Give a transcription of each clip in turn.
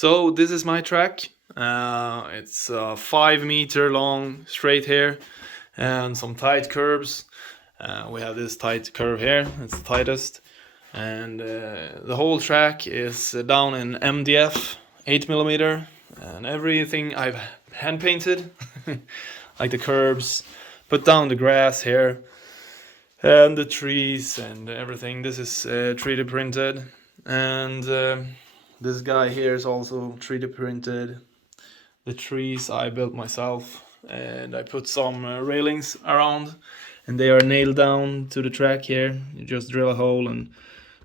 So this is my track. It's 5 meter long straight here and some tight curves. We have this tight curve here, it's the tightest. And the whole track is down in MDF, 8mm, and everything I've hand painted, like the curbs, put down the grass here, and the trees and everything. This is 3D printed, and this guy here is also 3D printed. The trees I built myself, and I put some railings around, and they are nailed down to the track here. You just drill a hole in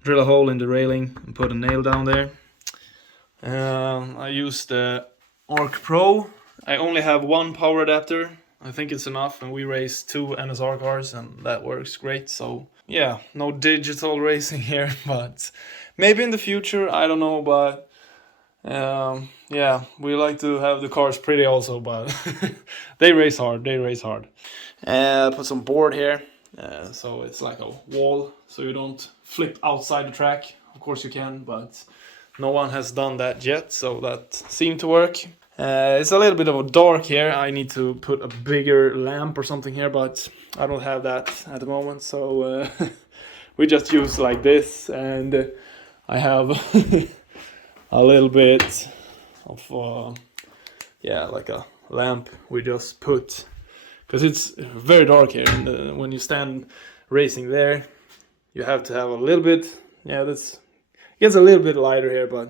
the railing and put a nail down there. I used the Arc Pro. I only have one power adapter. I think it's enough, and we race 2 NSR cars, and that works great. So yeah, no digital racing here, but maybe in the future, I don't know. But yeah, we like to have the cars pretty also, but they race hard. Put some board here, so it's like a wall, so you don't flip outside the track. Of course you can, but no one has done that yet, so that seemed to work. It's a little bit of a dark here. I need to put a bigger lamp or something here, but I don't have that at the moment, so we just use like this, and I have a little bit of yeah, like a lamp we just put, because it's very dark here, and when you stand racing there, you have to have a little bit, yeah, that's gets a little bit lighter here, but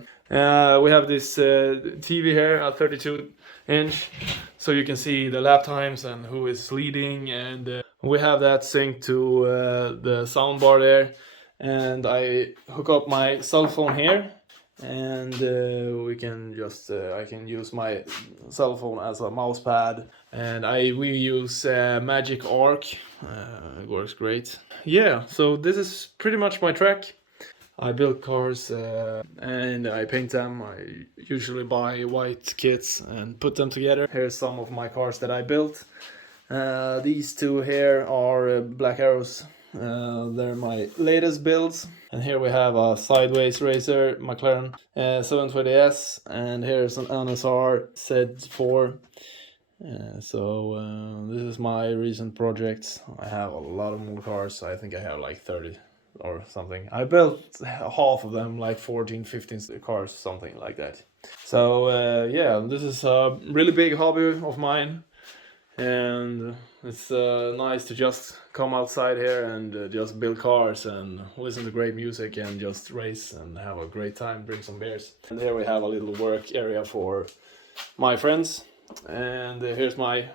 we have this TV here, a 32-inch, so you can see the lap times and who is leading, and we have that synced to the sound bar there, and I hook up my cell phone here, and we can just I can use my cell phone as a mouse pad, and we use Magic Arc. It works great. Yeah, so this is pretty much my track. I build cars and I paint them. I usually buy white kits and put them together. Here's some of my cars that I built. These two here are Black Arrows. They're my latest builds. And here we have a sideways racer, McLaren 720S, and here's an NSR Z4. So this is my recent projects. I have a lot of more cars. I think I have like 30 or something. I built half of them, like 14, 15 cars, something like that. So yeah, this is a really big hobby of mine, and it's nice to just come outside here and just build cars and listen to great music and just race and have a great time, drink some beers. And here we have a little work area for my friends, and here's my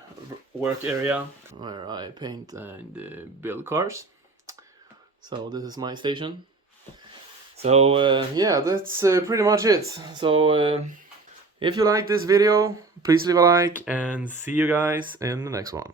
work area where I paint and build cars. So this is my station. So yeah, that's pretty much it. So if you like this video, please leave a like, and see you guys in the next one.